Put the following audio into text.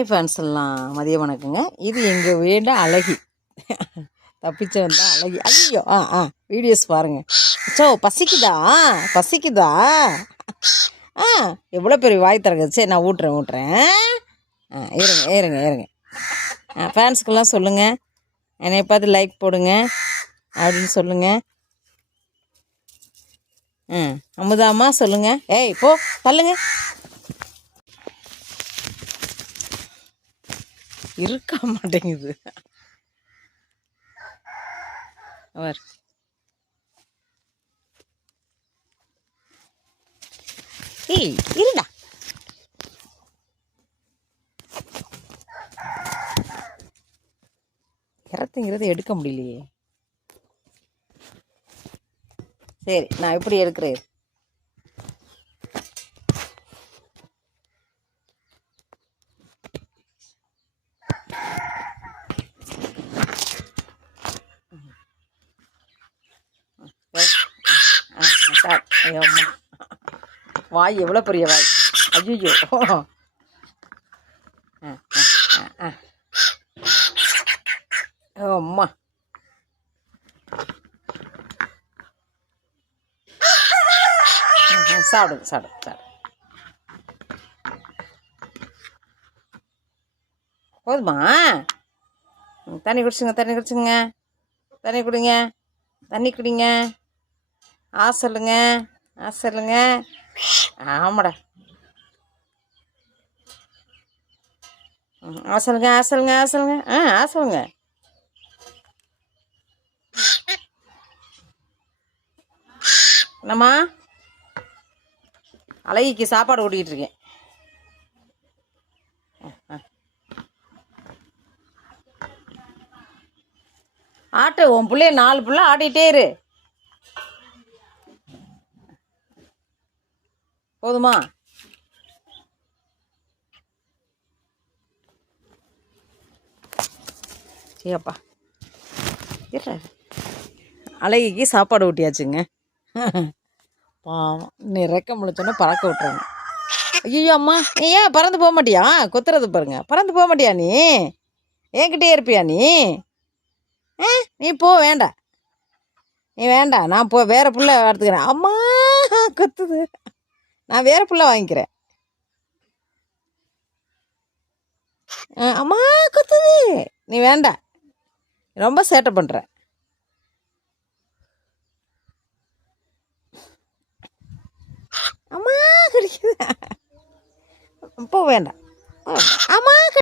Hi fans எல்லாம் மதிய வணக்கங்க. இது எங்கள் வீடு அழகி தப்பிச்சு வந்தா அழகி. ஐயோ வீடியோஸ் பாருங்கள். பசிக்குதா பசிக்குதா எவ்வளோ பெரிய வாய் திறக்குது. சரி நான் ஊட்டுறேன். இருங்க ஃபேன்ஸுக்கெல்லாம் சொல்லுங்கள், என்னை பார்த்து லைக் போடுங்க அப்படின்னு சொல்லுங்கள். அமுதாம்மா சொல்லுங்கள். ஏய் போ தள்ளுங்க. இருக்க மாட்டேங்குது அவர். ஏய் இருடா. இறத்துங்கிறது எடுக்க முடியலையே. சரி நான் எப்படி எடுக்கிறேன். ஐயோ அம்மா, வாய் எவ்வளோ பெரிய வாய். ஐயோ அம்மா. சாப்பிடு. போதுமா? தண்ணி குடிச்சுங்க. தண்ணி குடிங்க. சொல்லுங்க. ஆமாடா. சொல்லுங்க. சொல்லுங்க. என்னம்மா? அழகிக்கு சாப்பாடு ஓட்டிகிட்டு இருக்கேன். ஆட்டு உன் பிள்ளைய 4 பிள்ளை ஆடிட்டே இரு. போதுமா? சரிப்பா. அழகிக்கு சாப்பாடு ஊட்டியாச்சுங்க. பாவம் இன்னும் ரெக்க முளைச்சோன்னா பறக்க விட்டுறாங்க. ஐயோ அம்மா, நீ ஏன் பறந்து போக மாட்டியா? கொத்துறது பாருங்க. பறந்து போக மாட்டியா நீ? என்கிட்டே இருப்பியா நீ? நீ போ, வேண்டாம். நீ வேண்டாம், நான் வேற புள்ள எடுத்துக்கிறேன். அம்மா கொத்துது. நான் வேற புள்ள வாங்கிக்கிறேன். அம்மா கொத்துது. நீ வேண்டாம், ரொம்ப சேட்டை பண்ணுற. அம்மா கிடைக்குது. இப்போ வேண்டாம். அம்மா